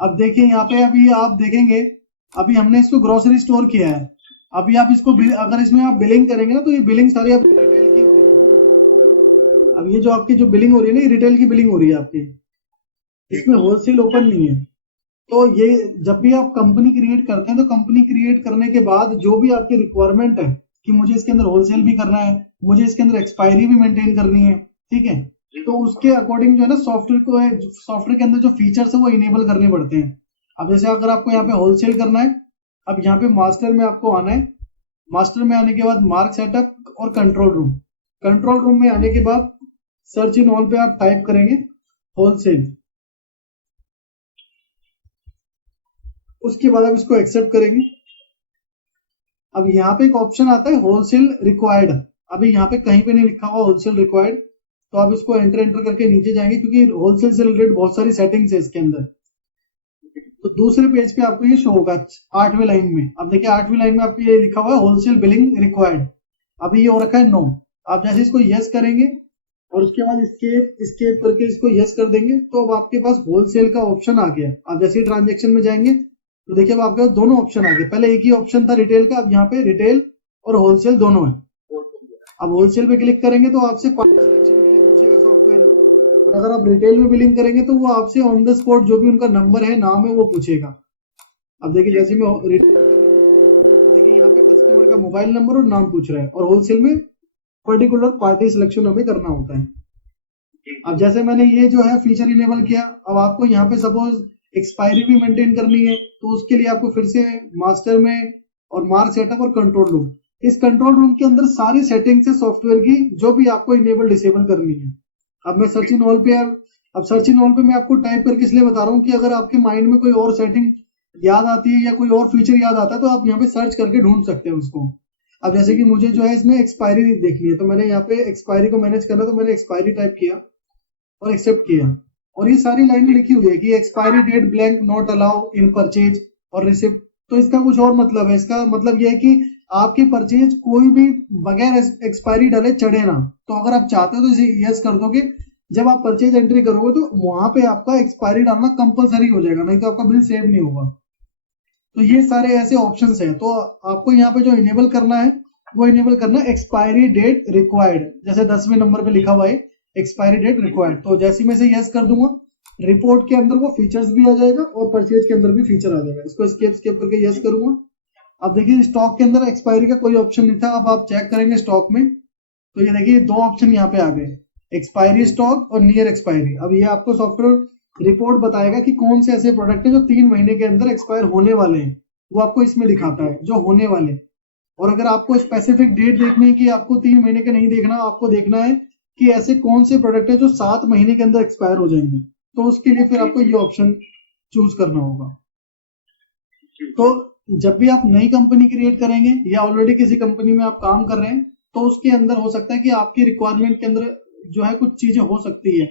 अब देखिए यहाँ पे, अभी आप देखेंगे, अभी हमने इसको ग्रोसरी स्टोर किया है। अभी आप इसको अगर इसमें आप बिलिंग करेंगे ना, तो ये बिलिंग सारी आपकी रिटेल की हो रही है। अब ये जो आपकी जो बिलिंग हो रही है ना, ये रिटेल की बिलिंग हो रही है आपकी, इसमें होलसेल ओपन नहीं है। तो ये जब भी आप कंपनी क्रिएट करते हैं, तो कंपनी क्रिएट करने के बाद जो भी आपकी रिक्वायरमेंट है कि मुझे इसके अंदर होलसेल भी करना है, मुझे इसके अंदर एक्सपायरी भी मेंटेन करनी है, ठीक है, तो उसके अकॉर्डिंग जो है ना, सॉफ्टवेयर के अंदर जो फीचर्स है वो इनेबल करने पड़ते हैं। अब जैसे अगर आपको यहाँ पे होलसेल करना है, अब यहाँ पे मास्टर में आपको आना है। मास्टर में आने के बाद मार्क सेटअप और कंट्रोल रूम में आने के बाद सर्च इन ऑल पे आप टाइप करेंगे होलसेल। उसके बाद आप इसको एक्सेप्ट करेंगे। अब यहाँ पे एक ऑप्शन आता है होलसेल रिक्वायर्ड। अभी यहाँ पे कहीं पे नहीं लिखा हुआ होलसेल रिक्वायर्ड, तो आप इसको एंटर करके नीचे जाएंगे, क्योंकि होलसेल से रिलेटेड बहुत सारी सेटिंग्स है इसके अंदर। तो दूसरे पेज पे आपको ये शो होगा 8वीं लाइन में। अब देखिए 8वीं लाइन में आपको ये लिखा हुआ है होलसेल बिलिंग रिक्वायर्ड। अभी ये हो रखा है नो। आप जैसे इसको यस करेंगे और उसके बाद स्केप करके इसको यस कर देंगे, तो अब आपके पास होलसेल का ऑप्शन आ गया। आप जैसे ही ट्रांजेक्शन में जाएंगे, तो देखिए अब आपके पास दोनों ऑप्शन आ गए। पहले एक ही ऑप्शन था रिटेल का, अब यहाँ पे रिटेल और होलसेल दोनों है। अब होलसेल पे क्लिक करेंगे तो आपसे सिलेक्शन के लिए पूछेगा सॉफ्टवेयर, और अगर आप रिटेल में बिलिंग करेंगे तो वो आपसे ऑन द स्पॉट जो भी उनका नंबर है, नाम है, वो पूछेगा। अब देखिए जैसे मैं रिटेल, देखिए यहाँ पे कस्टमर का मोबाइल नंबर और नाम पूछ रहा है, और होलसेल में पर्टिकुलर पार्टी सिलेक्शन हमें करना होता है। अब जैसे मैंने ये जो है फीचर इनेबल किया, अब आपको यहाँ पे सपोज एक्सपायरी भी मेंटेन करनी है, तो उसके लिए आपको फिर से मास्टर में और मार्क सेटअप और कंट्रोल रूम, इस कंट्रोल रूम के अंदर सारी सेटिंग्स है सॉफ्टवेयर की, जो भी आपको इनेबल डिसेबल करनी है। अब मैं सर्च इन ऑल पे, अब सर्च इन ऑल पे मैं आपको टाइप करके इसलिए बता रहा हूँ कि अगर आपके माइंड में कोई और सेटिंग याद आती है या कोई और फीचर याद आता है, तो आप यहाँ पे सर्च करके ढूंढ सकते हैं उसको। अब जैसे कि मुझे जो है इसमें एक्सपायरी देखनी है, तो मैंने यहाँ पे एक्सपायरी को मैनेज करना, तो मैंने एक्सपायरी टाइप किया और एक्सेप्ट किया, और ये सारी लाइनें लिखी हुई है कि expiry date blank not allow in purchase और रिसिप्ट। तो इसका कुछ और मतलब है। इसका मतलब ये है कि आपकी परचेज कोई भी बगैर एक्सपायरी डाले चढ़े ना। तो अगर आप चाहते हो तो इसे यस कर दोगे, जब आप परचेज एंट्री करोगे तो वहां पे आपका एक्सपायरी डालना कंपलसरी हो जाएगा, नहीं तो आपका बिल सेव नहीं होगा। तो ये सारे ऐसे ऑप्शंस हैं। तो आपको यहाँ पे जो इनेबल करना है, वो इनेबल करना है एक्सपायरी डेट रिक्वायर्ड, जैसे 10वें नंबर पे लिखा हुआ है एक्सपायरी डेट रिक्वायर्ड। तो जैसे मैं से यस कर दूंगा, रिपोर्ट के अंदर वो फीचर्स भी आ जाएगा और परचेज के अंदर भी फीचर आ जाएगा। इसको स्केप करके यस करूंगा। अब देखिए स्टॉक के अंदर एक्सपायरी का कोई ऑप्शन नहीं था। अब आप चेक करेंगे स्टॉक में, तो ये देखिए दो ऑप्शन यहाँ पे आ गए, एक्सपायरी स्टॉक और नियर एक्सपायरी। अब ये आपको सॉफ्टवेयर रिपोर्ट बताएगा कि कौन से ऐसे प्रोडक्ट हैं जो 3 महीने के अंदर एक्सपायर होने वाले हैं, वो आपको इसमें दिखाता है जो होने वाले। और अगर आपको स्पेसिफिक डेट देखनी है कि आपको 3 महीने का नहीं देखना, आपको देखना है कि ऐसे कौन से प्रोडक्ट है जो 7 महीने के अंदर एक्सपायर हो जाएंगे, तो उसके लिए फिर आपको ये ऑप्शन चूज करना होगा। तो जब भी आप नई कंपनी क्रिएट करेंगे या ऑलरेडी किसी कंपनी में आप काम कर रहे हैं, तो उसके अंदर हो सकता है कि आपकी रिक्वायरमेंट के अंदर जो है कुछ चीजें हो सकती है।